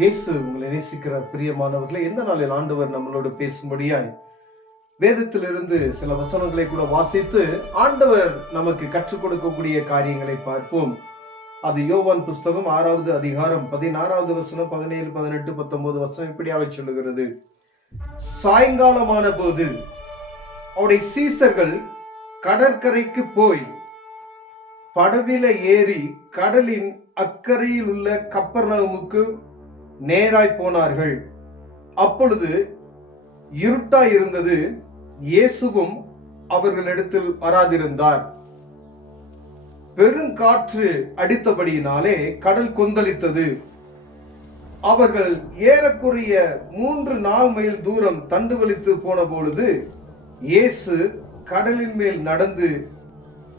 இயேசு உங்களை நேசிக்கிறார். பிரியமானவர்களே, எந்த நாளில் ஆண்டவர் நம்மளோடு பேசும்படியாய் வேதத்திலிருந்து சில வசனங்களை கூட வாசித்து ஆண்டவர் நமக்கு கற்றுக் கொடுக்கக்கூடிய காரியங்களை பார்ப்போம். அது யோவான் புஸ்தகம் 6வது அதிகாரம் 16வது வசனம், 17, 18, 19 வசனம் இப்படியாக சொல்லுகிறது. சாயங்காலமான போது அவருடைய சீசர்கள் கடற்கரைக்கு போய் படவில ஏறி கடலின் அக்கறையில் உள்ள கப்பர்நகமுக்கு நேராய் போனார்கள். அப்பொழுது இருட்டாய் இருந்தது, இயேசுவும் அவர்களிடத்தில் வராதிருந்தார். பெருங்காற்று அடித்தபடியினாலே கடல் கொந்தளித்தது. அவர்கள் ஏறக்குறைய 3-4 மைல் தூரம் தண்டுவலித்து போன பொழுது இயேசு கடலின் மேல் நடந்து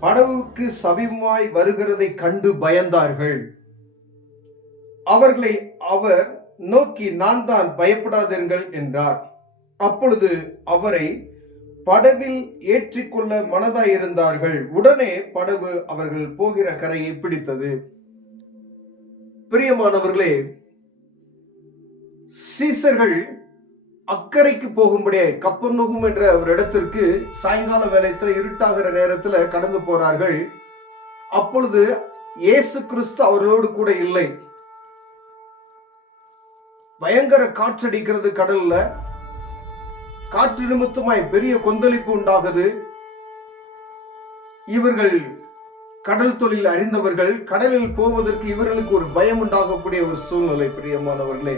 படவுக்கு சமீபமாய் வருகிறதை கண்டு பயந்தார்கள். அவர்களை அவர் நோக்கி, நான் தான், பயப்படாதீர்கள் என்றார். அப்பொழுது அவரை படவில் ஏற்றிக்கொள்ள மனதாயிருந்தார்கள். உடனே படவு அவர்கள் போகிற கரையை பிடித்தது. பிரியமானவர்களே, சீசர்கள் அக்கறைக்கு போகும்படியாய் கப்பர்நகூம் என்ற ஒரு இடத்திற்கு சாயங்கால வேளையத்தில் இருட்டாகிற நேரத்தில் கடந்து போறார்கள். அப்பொழுது இயேசு கிறிஸ்து அவர்களோடு கூட இல்லை. பயங்கர காற்றடிக்கிறது கடல்ல. காற்று நிமித்தமாய் பெரிய கொந்தளிப்பு உண்டாகுது. இவர்கள் கடல் தொழில் அறிந்தவர்கள். கடலில் போவதற்கு இவர்களுக்கு ஒரு பயம் உண்டாகக்கூடிய ஒரு சூழ்நிலை. பிரியமானவர்களே,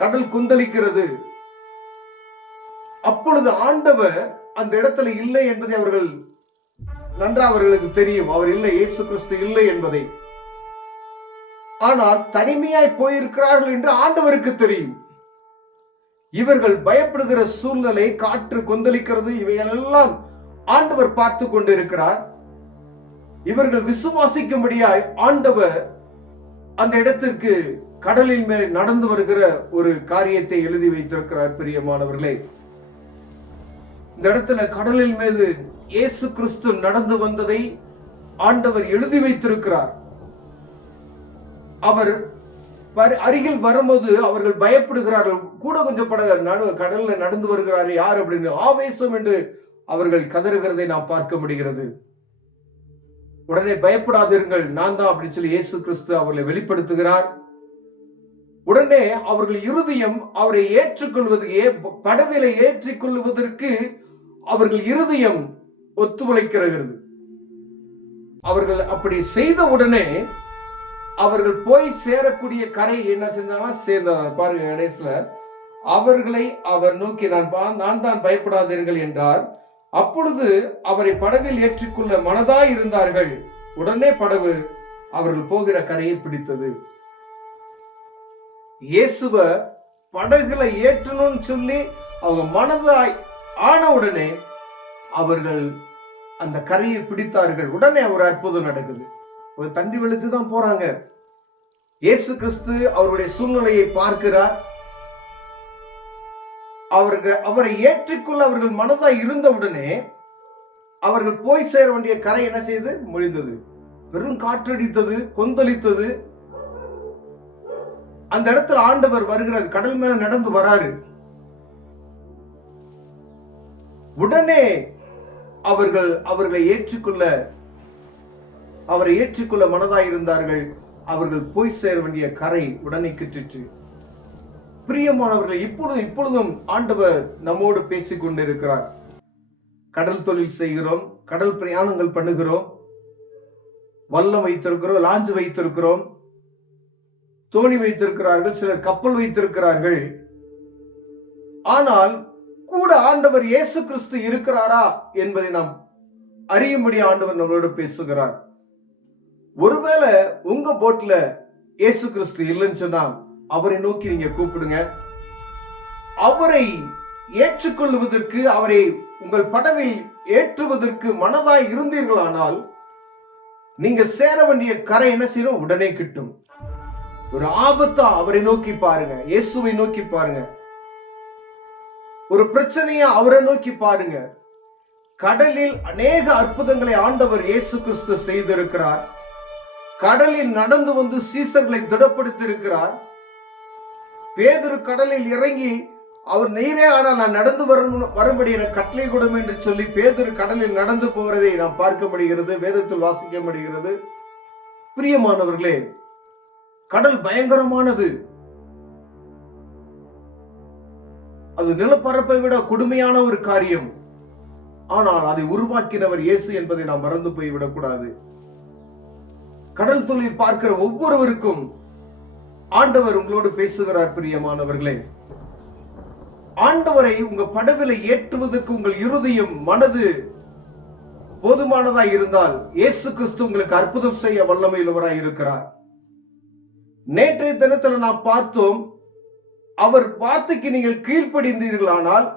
கடல் கொந்தளிக்கிறது. அப்பொழுது ஆண்டவர் அந்த இடத்துல இல்லை என்பதை அவர்கள் நன்றாக அவர்களுக்கு தெரியும். அவர் இல்லை, இயேசு கிறிஸ்து இல்லை என்பதை. ஆனால் தனிமையாய் போயிருக்கிறார்கள் என்று ஆண்டவருக்கு தெரியும். இவர்கள் பயப்படுகிற சூழ்நிலை, காற்று கொந்தளிக்கிறது, இவையெல்லாம் ஆண்டவர் பார்த்து கொண்டிருக்கிறார். இவர்கள் விசுவாசிக்கும்படியாய் ஆண்டவர் அந்த இடத்திற்கு கடலின் மேல் நடந்து வருகிற ஒரு காரியத்தை எழுதி வைத்திருக்கிறார். பிரியமானவர்களே, இந்த இடத்துல கடலில் மீது இயேசு கிறிஸ்து நடந்து வந்ததை ஆண்டவர் எழுதி வைத்திருக்கிறார். அவர் அருகில் வரும்போது அவர்கள் பயப்படுகிறார்கள். கூட கொஞ்சம் கடல்ல நடந்து வருகிறாரு யார் அப்படின்னு ஆவேசம் என்று அவர்கள் கதறுகிறதை நாம் பார்க்க முடிகிறது. உடனே பயப்படாதீர்கள், நான் தான் அப்படின்னு சொல்லி இயேசு கிறிஸ்து அவர்களை வெளிப்படுத்துகிறார். உடனே அவர்கள் இருதயம் அவரை ஏற்றுக்கொள்வதற்கு, படவிலை ஏற்றிக்கொள்வதற்கு அவர்கள் இருதயம் ஒத்துழைக்கிறது. அவர்கள் அப்படி செய்த உடனே அவர்கள் போய் சேரக்கூடிய கரை என்ன செஞ்சாங்கன்னா சேர்ந்தாங்க. பாருங்க, கடைசியில அவர்களை அவர் நோக்கி, நான் தான், பயப்படாதீர்கள் என்றார். அப்பொழுது அவரை படவில் ஏற்றிக்கொள்ள மனதாய் இருந்தார்கள். உடனே படவு அவர்கள் போகிற கரையை பிடித்தது. இயேசுவ படகுல ஏற்றணும்னு சொல்லி அவங்க மனதாய் ஆன உடனே அவர்கள் அந்த கரையை பிடித்தார்கள். உடனே ஒரு அற்புதம் நடக்குது. தண்டி வெளுத்து தான் போறாங்க. இயேசு கிறிஸ்து அவருடைய சூழ்நிலையை பார்க்கிறார். அவரை ஏற்றிக்கொள்ள அவர்கள் மனதாய் இருந்தவுடனே அவர்கள் போய் சேர வேண்டிய கரை என்ன செய்து முடிந்தது. பெரும் காற்றடித்தது, கொந்தளித்தது. அந்த இடத்துல ஆண்டவர் வருகிறார், கடல் மேல நடந்து வராரு. உடனே அவர்களை அவரை ஏற்றுக்கொள்ள மனதாய் இருந்தார்கள். அவர்கள் போய் சேர வேண்டிய கரை உடனே கிட்டிற்று. பிரியமானவர்கள், இப்பொழுதும் ஆண்டவர் நம்மோடு பேசிக் கொண்டிருக்கிறார். கடல் தொழில் செய்கிறோம், கடல் பிரயாணங்கள் பண்ணுகிறோம், வல்லம் வைத்திருக்கிறோம், லாஞ்சு வைத்திருக்கிறோம், தோணி வைத்திருக்கிறார்கள், சிலர் கப்பல் வைத்திருக்கிறார்கள். ஆனால் கூட ஆண்டவர் இயேசு கிறிஸ்து இருக்கிறாரா என்பதை நாம் அறியும்படி ஆண்டவர் நம்மளோடு பேசுகிறார். ஒருவேளை உங்க போட்ல இயேசு கிறிஸ்து இல்லைன்னு சொன்னா அவரை நோக்கி நீங்க கூப்பிடுங்க. அவரை ஏற்றுக்கொள்வதற்கு, அவரை உங்கள் படவில் ஏற்றுவதற்கு மனதாய் இருந்தீர்களானால் நீங்கள் சேர வேண்டிய கரை என்ன செய்யணும், உடனே கிட்டும். ஒரு ஆபத்தா அவரை நோக்கி பாருங்க, இயேசுவை நோக்கி பாருங்க. ஒரு பிரச்சனையா அவரை நோக்கி பாருங்க. கடலில் அநேக அற்புதங்களை ஆண்டவர் இயேசு கிறிஸ்து செய்திருக்கிறார். கடலில் நடந்து வந்து சீசர்களை திடப்படுத்தி இருக்கிறார். பேதுரு கடலில் இறங்கி அவர் நீரே ஆனால் நான் நடந்து வரும்படி என கட்டளை கொடுமை என்று சொல்லி பேதுரு கடலில் நடந்து போகிறதை நாம் பார்க்க முடிகிறது, வேதத்தில் வாசிக்க முடிகிறது. பிரியமானவர்களே, கடல் பயங்கரமானது. அது நிலப்பரப்பை விட கொடுமையான ஒரு காரியம். ஆனால் அதை உருவாக்கினவர் இயேசு என்பதை நாம் மறந்து போய்விடக் கூடாது. கடல் தொழில் பார்க்கிற ஒவ்வொருவருக்கும் ஆண்டவர் உங்களோடு பேசுகிறார். பிரியமானவர்களே, ஆண்டவரை உங்க படகுல ஏற்றுவதற்கு உங்கள் இருதயம் மனது போதுமானதாய் இருந்தால் இயேசு கிறிஸ்து உங்களுக்கு அற்புதம் செய்ய வல்லமையுள்ளவராய் இருக்கிறார். நேற்றைய தினத்துல நாம் பார்த்தோம், அவர் வார்த்தைக்கு நீங்கள் கீழ்ப்படிந்தீர்களானால்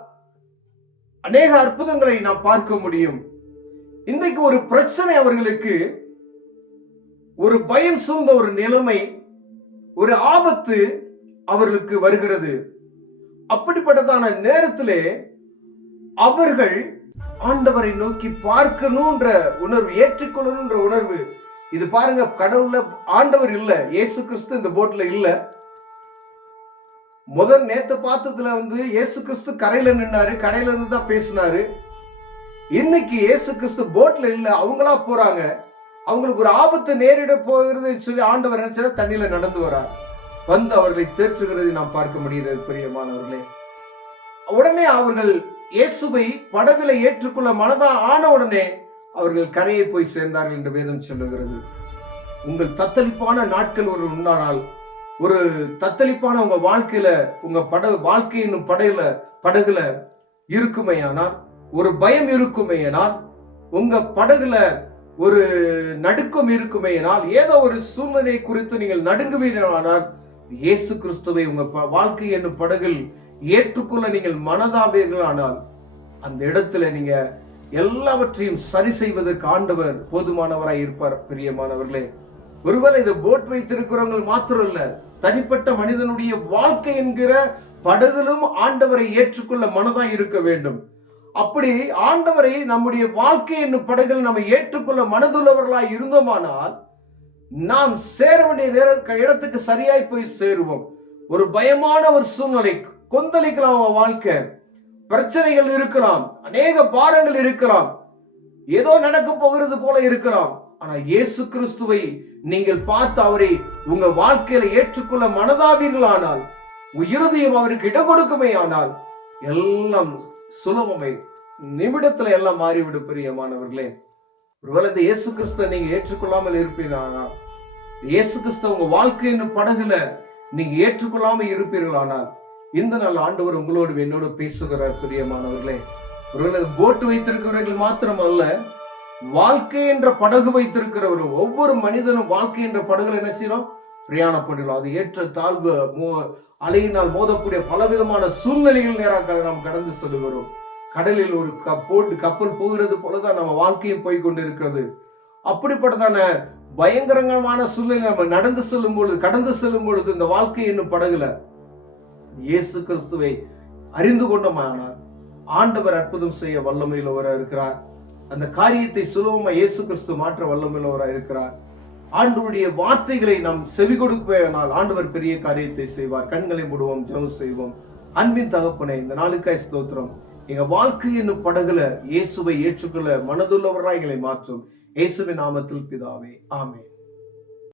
அநேக அற்புதங்களை நாம் பார்க்க முடியும். இன்றைக்கு ஒரு பிரச்சனை, அவர்களுக்கு ஒரு பயம் சூழ்ந்த ஒரு நிலைமை, ஒரு ஆபத்து அவர்களுக்கு வருகிறது. அப்படிப்பட்டதான நேரத்திலே அவர்கள் ஆண்டவரை நோக்கி பார்க்கணும்ன்ற உணர்வு, ஏற்றுக்கொள்ளணும்ன்ற உணர்வு. இது பாருங்க, கடவுள்ல ஆண்டவர் இல்ல, இயேசு கிறிஸ்து இந்த போட்ல இல்ல. முதல் நேத்து பார்த்ததுல இயேசு கிறிஸ்து கரையில நின்னாரு, கரையில இருந்து தான் பேசினாரு. இன்னைக்கு இயேசு கிறிஸ்து போட்ல இல்ல, அவங்களா போறாங்க. அவங்களுக்கு ஒரு ஆபத்து நேரிட போகிறது சொல்லி ஆண்டவர் நினைச்சா தண்ணியில நடந்து வரார், வந்து அவர்களை தேற்றுகிறதை நாம் பார்க்க முடிகிறது. பிரியமானவர்களே, உடனே அவர்கள் இயேசுவை படகுல ஏற்றுக்கொள்ள மனதா ஆன உடனே அவர்கள் கரையை போய் சேர்ந்தார்கள் என்று வேதம் சொல்லுகிறது. உங்கள் தத்தளிப்பான நாட்கள் ஒரு உண்டானால், ஒரு தத்தளிப்பான உங்க வாழ்க்கையில, உங்க வாழ்க்கையின் படகுல இருக்குமேயானால், ஒரு பயம் இருக்குமேயானால், உங்க படகுல ஒரு நடுக்கம் இருக்குமேயானால், ஏதோ ஒரு சூழ்நிலை குறித்து நீங்கள் நடுங்குவீர்களானால், இயேசு கிறிஸ்துவை உங்க வாழ்க்கை என்னும் படகில் ஏற்றுக்கொள்ள நீங்கள் மனதாவீர்களானால், அந்த இடத்துல நீங்க எல்லாவற்றையும் சரி செய்வதற்கு ஆண்டவர் போதுமானவராய் இருப்பார். பிரியமானவர்களே, ஒருவேளை இந்த போட் வைத்திருக்கிறவங்க மாத்திரம் இல்ல, தனிப்பட்ட மனிதனுடைய வாழ்க்கை என்கிற படகிலும் ஆண்டவரை ஏற்றுக்கொள்ள மனதாய் இருக்க வேண்டும். அப்படி ஆண்டவரை நம்முடைய வாழ்க்கை என்னும் படகில் நம்ம ஏற்றுக்கொள்ள மனதுள்ளவர்களாய் இருந்தோமானால், நாம் சேர வேண்டிய இடத்துக்கு சரியாய் போய் சேருவோம். ஒரு பயமான ஒரு சூழ்நிலை, கொந்தளிக்கலாம், வாழ்க்கை பிரச்சனைகள் இருக்கலாம், அநேக பாரங்கள் இருக்கலாம், ஏதோ நடக்க போகிறது போல இருக்கலாம். ஆனா இயேசு கிறிஸ்துவை நீங்கள் பார்த்து அவரை உங்க வாழ்க்கையில ஏற்றுக்கொள்ள மனதாவீர்களானால், உங்க இருதயம் அவருக்கு இடம் கொடுக்குமே ஆனால், எல்லாம் சுலபமே, நிமிடத்துல எல்லாம் மாறிவிடும். பிரியமானவர்களே, ஒருவேளை இந்த இயேசு கிறிஸ்துவை நீங்க ஏற்றுக்கொள்ளாமல் இருப்பீர்களானால், இயேசு கிறிஸ்துவ உங்க வாழ்க்கையின் படகுல நீங்க ஏற்றுக்கொள்ளாமல் இருப்பீர்களானால், இந்த நாள் ஆண்டவர் உங்களோடு என்னோடு பேசுகிறார். பிரியமானவர்களே, ஒருவேளை போட்டு வைத்திருக்கிறவர்கள் மாத்திரம் அல்ல, வாழ்க்கை என்ற படகு வைத்திருக்கிறவரும், ஒவ்வொரு மனிதனும் வாழ்க்கை என்ற படகுல என்ன செய்யணும், பிரயாணப்படலாம். அது ஏற்ற தாழ்வு, அலையினால் மோதக்கூடிய பலவிதமான சூழ்நிலைகள் நேராக நாம் கடந்து செல்கிறோம். கடலில் ஒரு கப்பல் போகிறது போலதான் நம்ம வாழ்க்கையும் போய்கொண்டு இருக்கிறது. அப்படிப்பட்டதான பயங்கரமான சூழ்நிலை நம்ம கடந்து செல்லும் பொழுது இந்த வாழ்க்கை என்னும் படகுல இயேசு கிறிஸ்துவை அறிந்து கொண்டோமானால், ஆண்டவர் அற்புதம் செய்ய வல்லமையுள்ளவராக இருக்கிறார். அந்த காரியத்தை சுலபமா இயேசு கிறிஸ்து மாற்ற வல்லமையுள்ளவராக இருக்கிறார். ஆண்டவருடைய வார்த்தைகளை நாம் செவி கொடுப்பேனால் ஆண்டவர் பெரிய காரியத்தை செய்வார். கண்களை மூடுவோம், ஜெபம் செய்வோம். அன்பின் தகப்பனே, இந்த நாளுக்காய் ஸ்தோத்திரம். எங்க வாழ்க்கை என்னும் படகுல இயேசுவை ஏற்றுக்கொள்ள மனதுள்ளவர்களாய் எங்களை மாற்றும். இயேசுவின் நாமத்தில் பிதாவே, ஆமென்.